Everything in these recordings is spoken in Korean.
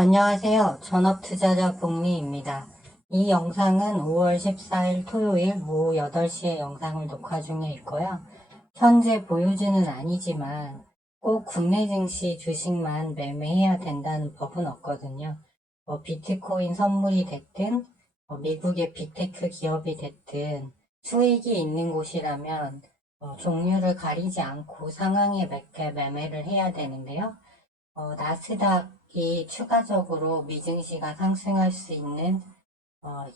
안녕하세요. 전업투자자 복리입니다. 이 영상은 5월 14일 토요일 오후 8시에 영상을 녹화 중에 있고요. 현재 보유주는 아니지만 꼭 국내 증시 주식만 매매해야 된다는 법은 없거든요. 비트코인 선물이 됐든 미국의 빅테크 기업이 됐든 수익이 있는 곳이라면 종류를 가리지 않고 상황에 맞게 매매를 해야 되는데요. 나스닥이 추가적으로 미증시가 상승할 수 있는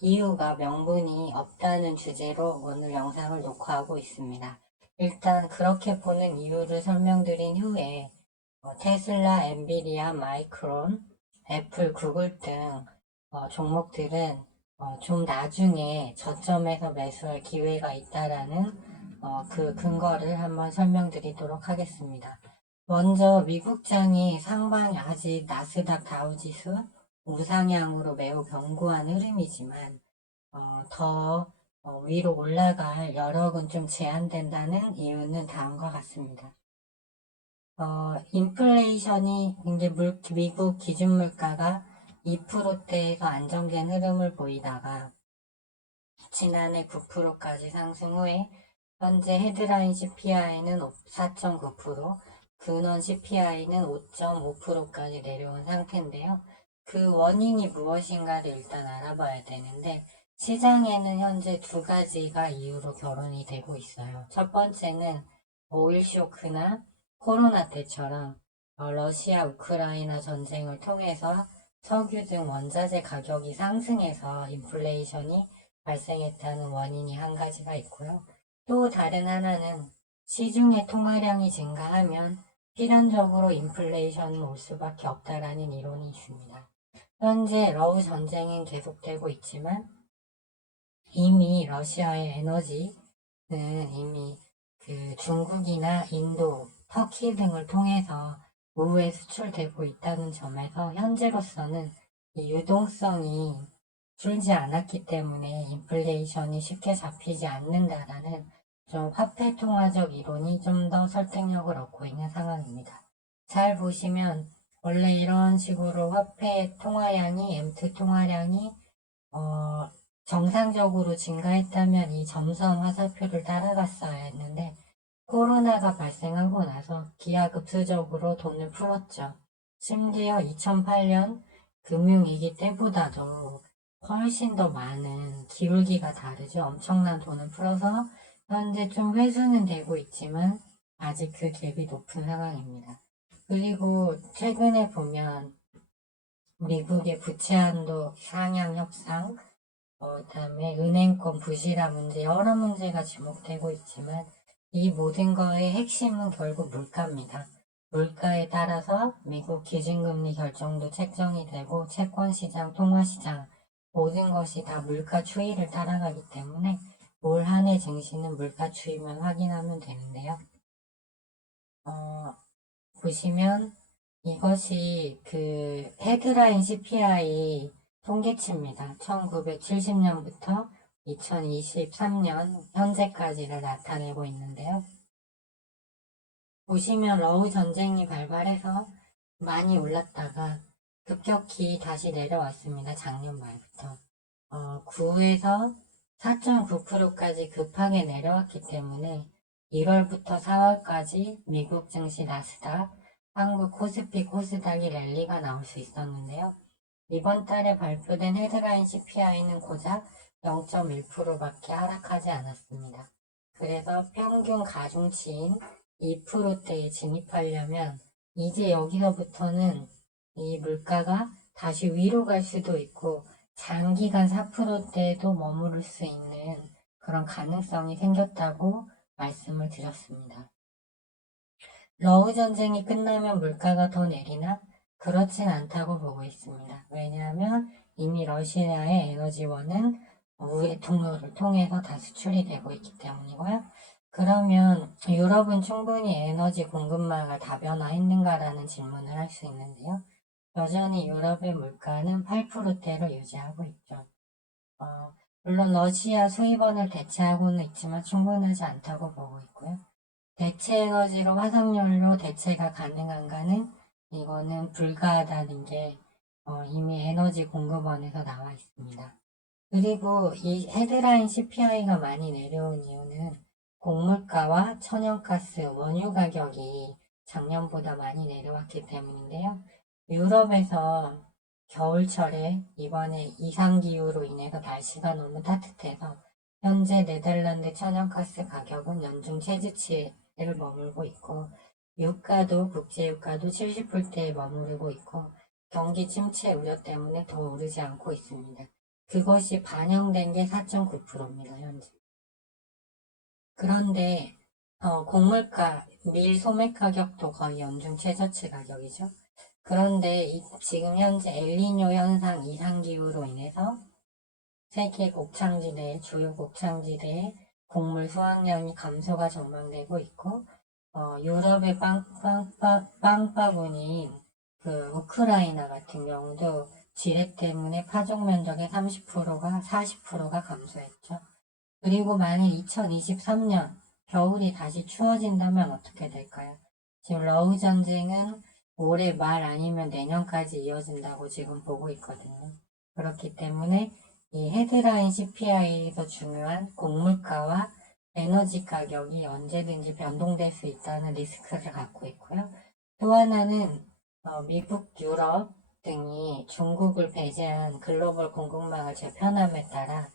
이유가 명분이 없다는 주제로 오늘 영상을 녹화하고 있습니다. 일단 그렇게 보는 이유를 설명드린 후에 테슬라, 엔비디아, 마이크론, 애플, 구글 등 종목들은 좀 나중에 저점에서 매수할 기회가 있다라는 그 근거를 한번 설명드리도록 하겠습니다. 먼저 미국장이 상반기 아직 나스닥 다우지수 우상향으로 매우 견고한 흐름이지만 더 위로 올라갈 여력은 좀 제한된다는 이유는 다음과 같습니다. 인플레이션이 이제 미국 기준 물가가 2%대에서 안정된 흐름을 보이다가 지난해 9%까지 상승 후에 현재 헤드라인 CPI는 4.9%, 근원 CPI는 5.5%까지 내려온 상태인데요. 그 원인이 무엇인가를 일단 알아봐야 되는데 시장에는 현재 두 가지가 이유로 결론이 되고 있어요. 첫 번째는 오일 쇼크나 코로나 때처럼 러시아 우크라이나 전쟁을 통해서 석유 등 원자재 가격이 상승해서 인플레이션이 발생했다는 원인이 한 가지가 있고요. 또 다른 하나는 시중의 통화량이 증가하면 필연적으로 인플레이션은 올 수밖에 없다라는 이론이 있습니다. 현재 러우 전쟁은 계속되고 있지만 이미 러시아의 에너지는 이미 그 중국이나 인도, 터키 등을 통해서 우에 수출되고 있다는 점에서 현재로서는 이 유동성이 줄지 않았기 때문에 인플레이션이 쉽게 잡히지 않는다라는 좀 화폐 통화적 이론이 좀 더 설득력을 얻고 있는 상황입니다. 잘 보시면 원래 이런 식으로 화폐 통화량이 M2 통화량이 정상적으로 증가했다면 이 점선 화살표를 따라갔어야 했는데 코로나가 발생하고 나서 기하급수적으로 돈을 풀었죠. 심지어 2008년 금융위기 때보다도 훨씬 더 많은 기울기가 다르죠. 엄청난 돈을 풀어서 현재 좀 회수는 되고 있지만 아직 그 갭이 높은 상황입니다. 그리고 최근에 보면 미국의 부채 한도 상향 협상, 그다음에 은행권 부실화 문제, 여러 문제가 지목되고 있지만 이 모든 거의 핵심은 결국 물가입니다. 물가에 따라서 미국 기준금리 결정도 책정이 되고 채권시장, 통화시장 모든 것이 다 물가 추이를 따라가기 때문에 올 한 해 증시는 물가 추이만 확인하면 되는데요. 보시면 이것이 그 헤드라인 CPI 통계치입니다. 1970년부터 2023년 현재까지를 나타내고 있는데요. 보시면 러우 전쟁이 발발해서 많이 올랐다가 급격히 다시 내려왔습니다. 작년 말부터. 9에서 4.9%까지 급하게 내려왔기 때문에 1월부터 4월까지 미국 증시 나스닥, 한국 코스피 코스닥이 랠리가 나올 수 있었는데요. 이번 달에 발표된 헤드라인 CPI는 고작 0.1%밖에 하락하지 않았습니다. 그래서 평균 가중치인 2%대에 진입하려면 이제 여기서부터는 이 물가가 다시 위로 갈 수도 있고 장기간 4%대에도 머무를 수 있는 그런 가능성이 생겼다고 말씀을 드렸습니다. 러우 전쟁이 끝나면 물가가 더 내리나? 그렇진 않다고 보고 있습니다. 왜냐하면 이미 러시아의 에너지원은 우회 통로를 통해서 다 수출이 되고 있기 때문이고요. 그러면 유럽은 충분히 에너지 공급망을 다변화했는가라는 질문을 할 수 있는데요. 여전히 유럽의 물가는 8%대로 유지하고 있죠. 물론 러시아 수입원을 대체하고는 있지만 충분하지 않다고 보고 있고요. 대체 에너지로 화석연료 대체가 가능한가는 이거는 불가하다는 게 이미 에너지 공급원에서 나와 있습니다. 그리고 이 헤드라인 CPI가 많이 내려온 이유는 곡물가와 천연가스, 원유 가격이 작년보다 많이 내려왔기 때문인데요. 유럽에서 겨울철에 이번에 이상기후로 인해서 날씨가 너무 따뜻해서 현재 네덜란드 천연가스 가격은 연중 최저치를 머물고 있고 유가도 국제유가도 70불대에 머무르고 있고 경기 침체 우려 때문에 더 오르지 않고 있습니다. 그것이 반영된 게 4.9%입니다, 현재. 그런데 곡물가, 밀 소매 가격도 거의 연중 최저치 가격이죠. 그런데 지금 현재 엘니뇨 현상 이상기후로 인해서 세계 곡창지대, 주요 곡창지대의 곡물 수확량이 감소가 전망되고 있고 유럽의 빵바구니인 그 우크라이나 같은 경우도 지뢰 때문에 파종 면적의 30%가 40%가 감소했죠. 그리고 만일 2023년 겨울이 다시 추워진다면 어떻게 될까요? 지금 러우 전쟁은 올해 말 아니면 내년까지 이어진다고 지금 보고 있거든요. 그렇기 때문에 이 헤드라인 CPI에서 중요한 곡물가와 에너지 가격이 언제든지 변동될 수 있다는 리스크를 갖고 있고요. 또 하나는 미국, 유럽 등이 중국을 배제한 글로벌 공급망을 재편함에 따라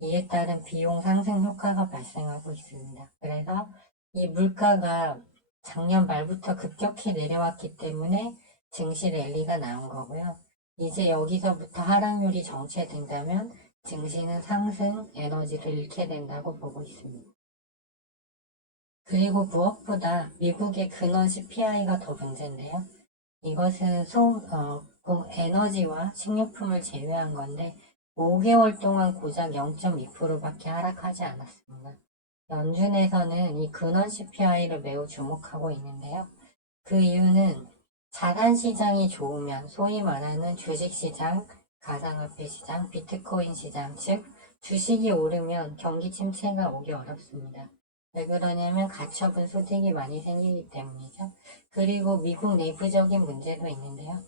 이에 따른 비용 상승 효과가 발생하고 있습니다. 그래서 이 물가가 작년 말부터 급격히 내려왔기 때문에 증시 랠리가 나온 거고요. 이제 여기서부터 하락률이 정체된다면 증시는 상승 에너지를 잃게 된다고 보고 있습니다. 그리고 무엇보다 미국의 근원 CPI가 더 문제인데요. 이것은 에너지와 식료품을 제외한 건데 5개월 동안 고작 0.2%밖에 하락하지 않았습니다. 연준에서는 이 근원 CPI를 매우 주목하고 있는데요. 그 이유는 자산 시장이 좋으면 소위 말하는 주식 시장, 가상화폐 시장, 비트코인 시장, 즉 주식이 오르면 경기 침체가 오기 어렵습니다. 왜 그러냐면 가처분 소득이 많이 생기기 때문이죠. 그리고 미국 내부적인 문제도 있는데요.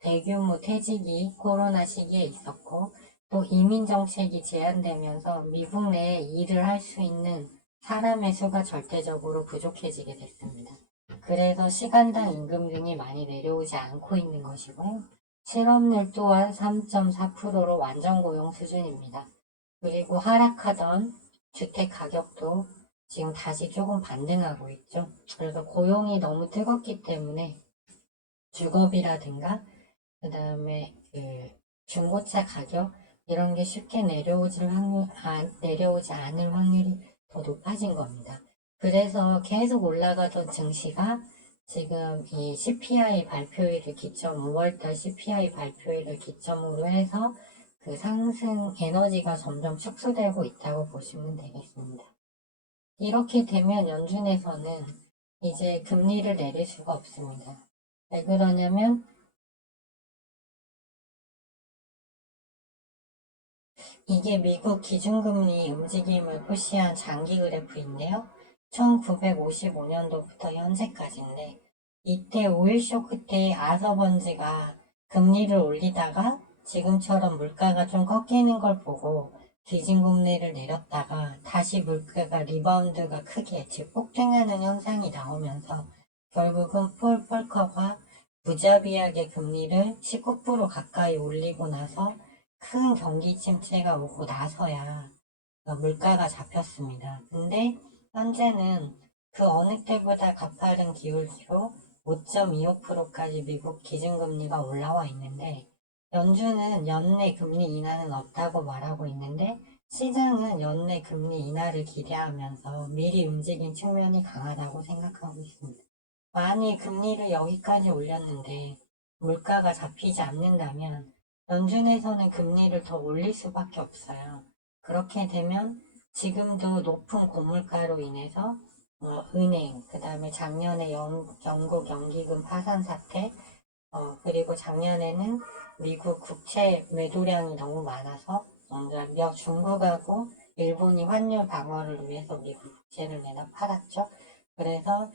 대규모 퇴직이 코로나 시기에 있었고 또 이민 정책이 제한되면서 미국 내에 일을 할 수 있는 사람의 수가 절대적으로 부족해지게 됐습니다. 그래서 시간당 임금 등이 많이 내려오지 않고 있는 것이고요. 실업률 또한 3.4%로 완전 고용 수준입니다. 그리고 하락하던 주택 가격도 지금 다시 조금 반등하고 있죠. 그래서 고용이 너무 뜨겁기 때문에 주거비라든가 그 다음에 중고차 가격 이런 게 쉽게 내려오지 않을 확률이 더 높아진 겁니다. 그래서 계속 올라가던 증시가 지금 이 CPI 발표일을 5월달 CPI 발표일을 기점으로 해서 그 상승 에너지가 점점 축소되고 있다고 보시면 되겠습니다. 이렇게 되면 연준에서는 이제 금리를 내릴 수가 없습니다. 왜 그러냐면 이게 미국 기준금리 움직임을 표시한 장기 그래프인데요. 1955년도부터 현재까지인데 이때 오일 쇼크 때 아서번지가 금리를 올리다가 지금처럼 물가가 좀 꺾이는 걸 보고 기준금리를 내렸다가 다시 물가가 리바운드가 크게 즉 폭등하는 현상이 나오면서 결국은 폴 펄커가 무자비하게 금리를 19% 가까이 올리고 나서 큰 경기 침체가 오고 나서야 물가가 잡혔습니다. 근데 현재는 그 어느 때보다 가파른 기울기로 5.25%까지 미국 기준금리가 올라와 있는데 연준은 연내 금리 인하는 없다고 말하고 있는데 시장은 연내 금리 인하를 기대하면서 미리 움직인 측면이 강하다고 생각하고 있습니다. 만일 금리를 여기까지 올렸는데 물가가 잡히지 않는다면 연준에서는 금리를 더 올릴 수밖에 없어요. 그렇게 되면 지금도 높은 고물가로 인해서 은행, 그 다음에 작년에 영국 연기금 파산 사태, 그리고 작년에는 미국 국채 매도량이 너무 많아서 중국하고 일본이 환율 방어를 위해서 미국 국채를 내다 팔았죠. 그래서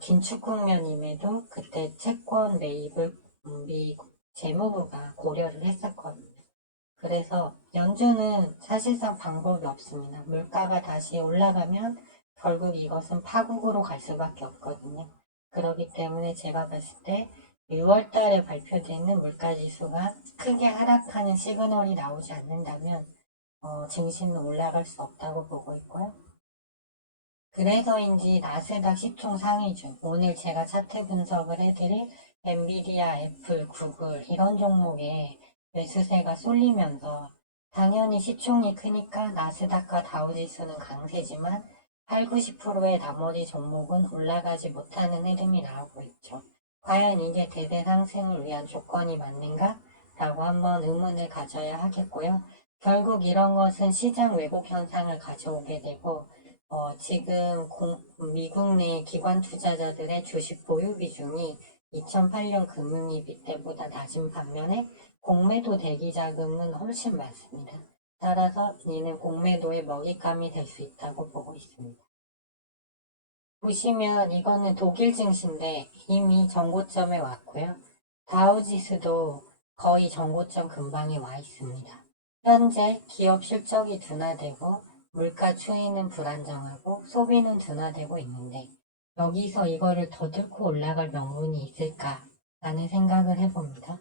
긴축 국면임에도 그때 채권 매입을 재무부가 고려를 했었거든요. 그래서 연준은 사실상 방법이 없습니다. 물가가 다시 올라가면 결국 이것은 파국으로 갈 수밖에 없거든요. 그렇기 때문에 제가 봤을 때 6월 달에 발표되는 물가지수가 크게 하락하는 시그널이 나오지 않는다면 증시는 올라갈 수 없다고 보고 있고요. 그래서인지 나스닥 시총 상위주, 오늘 제가 차트 분석을 해드릴 엔비디아, 애플, 구글 이런 종목에 매수세가 쏠리면서 당연히 시총이 크니까 나스닥과 다우지수는 강세지만 8, 90%의 나머지 종목은 올라가지 못하는 흐름이 나오고 있죠. 과연 이게 대대 상승을 위한 조건이 맞는가? 라고 한번 의문을 가져야 하겠고요. 결국 이런 것은 시장 왜곡 현상을 가져오게 되고 지금 미국 내 기관 투자자들의 주식 보유 비중이 2008년 금융위기 때보다 낮은 반면에 공매도 대기 자금은 훨씬 많습니다. 따라서 이는 공매도의 먹잇감이 될 수 있다고 보고 있습니다. 보시면 이거는 독일 증시인데 이미 정고점에 왔고요. 다우지수도 거의 정고점 근방에 와 있습니다. 현재 기업 실적이 둔화되고 물가 추이는 불안정하고 소비는 둔화되고 있는데 여기서 이거를 더 뚫고 올라갈 명분이 있을까라는 생각을 해봅니다.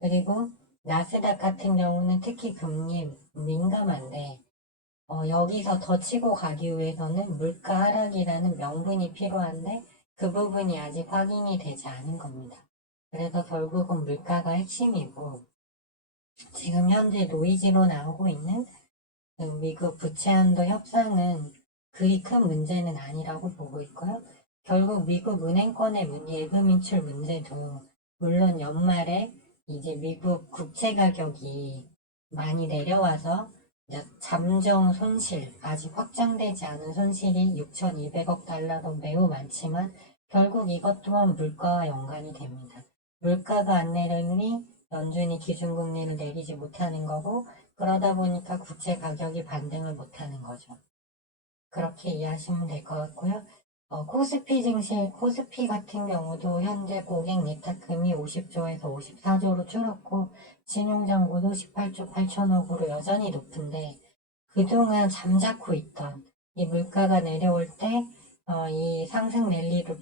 그리고 나스닥 같은 경우는 특히 금리 민감한데 여기서 더 치고 가기 위해서는 물가 하락이라는 명분이 필요한데 그 부분이 아직 확인이 되지 않은 겁니다. 그래서 결국은 물가가 핵심이고 지금 현재 노이즈로 나오고 있는 미국 부채 한도 협상은 그리 큰 문제는 아니라고 보고 있고요. 결국 미국 은행권의 예금 인출 문제도 물론 연말에 이제 미국 국채 가격이 많이 내려와서 잠정 손실, 아직 확정되지 않은 손실이 6,200억 달러로 매우 많지만 결국 이것 또한 물가와 연관이 됩니다. 물가가 안 내리니 연준이 기준금리를 내리지 못하는 거고 그러다 보니까 국채 가격이 반등을 못하는 거죠. 그렇게 이해하시면 될 것 같고요. 코스피 증시, 코스피 같은 경우도 현재 고객 예탁금이 50조에서 54조로 줄었고 신용잔고도 18조 8천억으로 여전히 높은데 그동안 잠자코 있던 이 물가가 내려올 때 이 상승 랠리를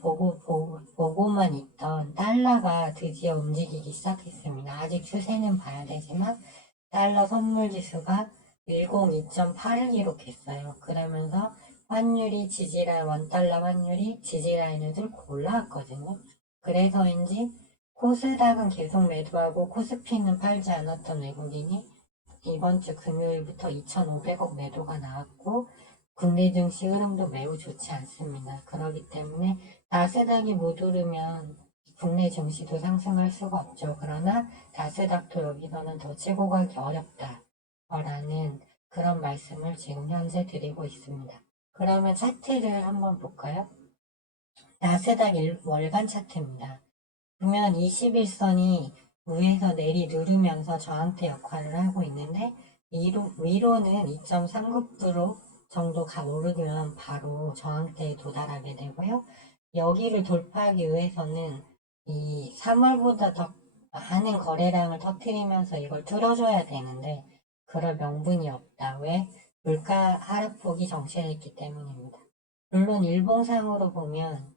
보고만 있던 달러가 드디어 움직이기 시작했습니다. 아직 추세는 봐야 되지만 달러 선물 지수가 102.8을 기록했어요. 그러면서 환율이 원달러 환율이 지지라인을 뚫고 올라왔거든요. 그래서인지 코스닥은 계속 매도하고 코스피는 팔지 않았던 외국인이 이번 주 금요일부터 2,500억 매도가 나왔고 국내 증시 흐름도 매우 좋지 않습니다. 그렇기 때문에 나스닥이 못 오르면 국내 증시도 상승할 수가 없죠. 그러나 나스닥도 여기서는 더 치고 가기 어렵다라는 그런 말씀을 지금 현재 드리고 있습니다. 그러면 차트를 한번 볼까요? 나스닥 월간 차트입니다. 보면 21선이 위에서 내리 누르면서 저항대 역할을 하고 있는데 위로는 2.39% 정도 오르면 바로 저항대에 도달하게 되고요. 여기를 돌파하기 위해서는 이 3월보다 더 많은 거래량을 터뜨리면서 이걸 뚫어줘야 되는데 그럴 명분이 없다. 왜? 물가 하락폭이 정체했기 때문입니다. 물론 일봉상으로 보면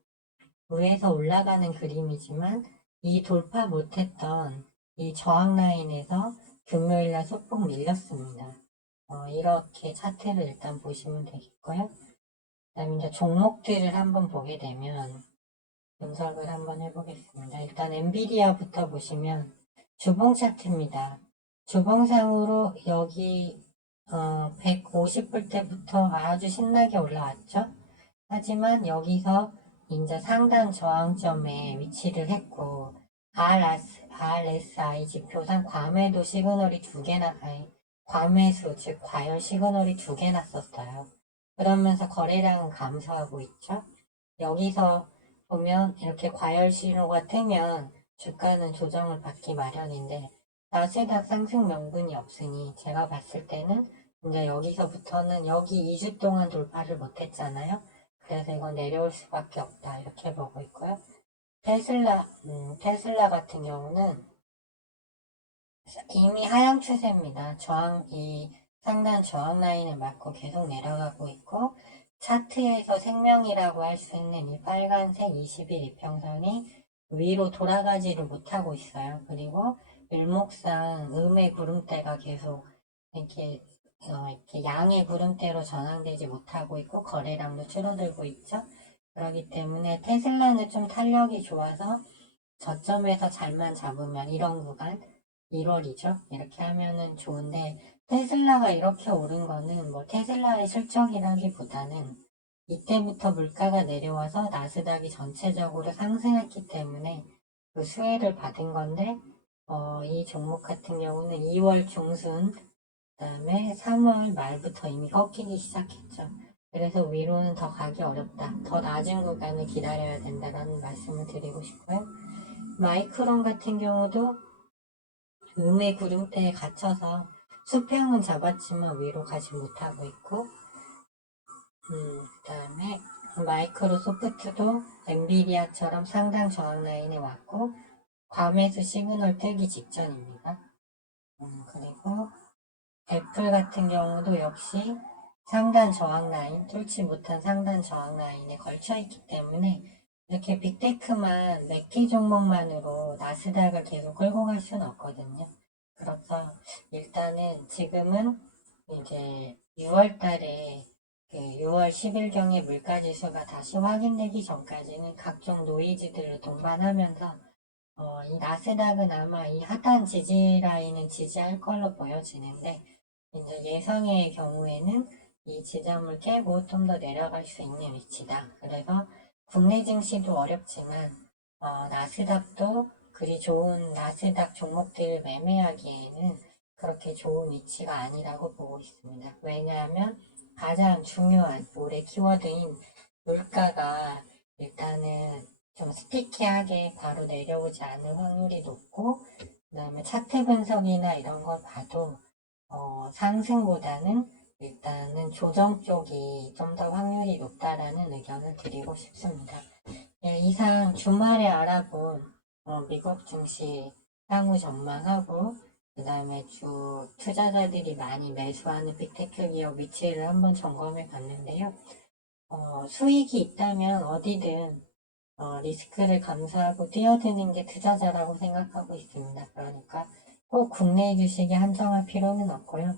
위에서 올라가는 그림이지만 이 돌파 못했던 이 저항 라인에서 금요일날 소폭 밀렸습니다. 이렇게 차트를 일단 보시면 되겠고요. 그다음에 이제 종목들을 한번 보게 되면 분석을 한번 해보겠습니다. 일단 엔비디아부터 보시면 주봉 차트입니다. 주봉상으로 여기 150불 때부터 아주 신나게 올라왔죠. 하지만 여기서 이제 상단 저항점에 위치를 했고 RSI 지표상 과매도 시그널이 두 개나 과매수 즉 과열 시그널이 두 개나 썼어요. 그러면서 거래량은 감소하고 있죠. 여기서 보면 이렇게 과열 신호가 뜨면 주가는 조정을 받기 마련인데 나스닥 상승 명분이 없으니 제가 봤을 때는 이제 여기서부터는 여기 2주 동안 돌파를 못했잖아요. 그래서 이건 내려올 수밖에 없다 이렇게 보고 있고요. 테슬라 같은 경우는 이미 하향 추세입니다. 이 상단 저항 라인을 맞고 계속 내려가고 있고, 차트에서 생명이라고 할 수 있는 이 빨간색 20일 이평선이 위로 돌아가지를 못하고 있어요. 그리고 일목상 음의 구름대가 계속 이렇게 양의 구름대로 전환되지 못하고 있고, 거래량도 줄어들고 있죠. 그렇기 때문에 테슬라는 좀 탄력이 좋아서 저점에서 잘만 잡으면 이런 구간 1월이죠. 이렇게 하면은 좋은데, 테슬라가 이렇게 오른 거는 뭐 테슬라의 실적이라기보다는 이때부터 물가가 내려와서 나스닥이 전체적으로 상승했기 때문에 그 수혜를 받은 건데, 이 종목 같은 경우는 2월 중순, 그다음에 3월 말부터 이미 꺾이기 시작했죠. 그래서 위로는 더 가기 어렵다. 더 낮은 구간을 기다려야 된다라는 말씀을 드리고 싶고요. 마이크론 같은 경우도 음의 구름대에 갇혀서 수평은 잡았지만 위로 가지 못하고 있고, 그 다음에 마이크로소프트도 엔비디아처럼 상당 저항 라인에 왔고, 과매수 시그널 뜨기 직전입니다. 그리고 애플 같은 경우도 역시 상단 저항 라인, 뚫지 못한 상단 저항 라인에 걸쳐 있기 때문에 이렇게 빅테크만 몇 개 종목만으로 나스닥을 계속 끌고 갈 수는 없거든요. 그래서 일단은 지금은 이제 6월 달에 그 6월 10일경에 물가지수가 다시 확인되기 전까지는 각종 노이즈들을 동반하면서 이 나스닥은 아마 이 하단 지지 라인은 지지할 걸로 보여지는데, 이제 예상의 경우에는 이 지점을 깨고 좀 더 내려갈 수 있는 위치다. 그래서 국내 증시도 어렵지만 나스닥도 그리 좋은 나스닥 종목들을 매매하기에는 그렇게 좋은 위치가 아니라고 보고 있습니다. 왜냐하면 가장 중요한 올해 키워드인 물가가 일단은 좀 스티키하게 바로 내려오지 않을 확률이 높고, 그 다음에 차트 분석이나 이런 걸 봐도 상승보다는 일단은 조정 쪽이 좀 더 확률이 높다라는 의견을 드리고 싶습니다. 네, 이상 주말에 알아본 미국 증시 향후 전망하고, 그 다음에 주 투자자들이 많이 매수하는 빅테크 기업 위치를 한번 점검해 봤는데요. 수익이 있다면 어디든 리스크를 감수하고 뛰어드는 게 투자자라고 생각하고 있습니다. 그러니까 꼭 국내 주식에 한정할 필요는 없고요.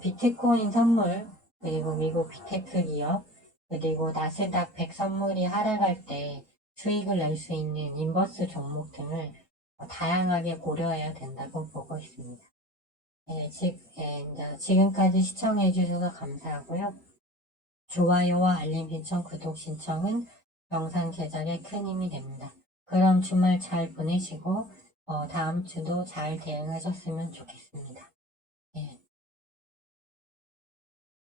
비트코인 선물, 그리고 미국 빅테크 기업, 그리고 나스닥 100 선물이 하락할 때 수익을 낼 수 있는 인버스 종목 등을 다양하게 고려해야 된다고 보고 있습니다. 네, 이제 지금까지 시청해 주셔서 감사하고요. 좋아요와 알림 신청, 구독 신청은 영상 제작에 큰 힘이 됩니다. 그럼 주말 잘 보내시고 다음 주도 잘 대응하셨으면 좋겠습니다.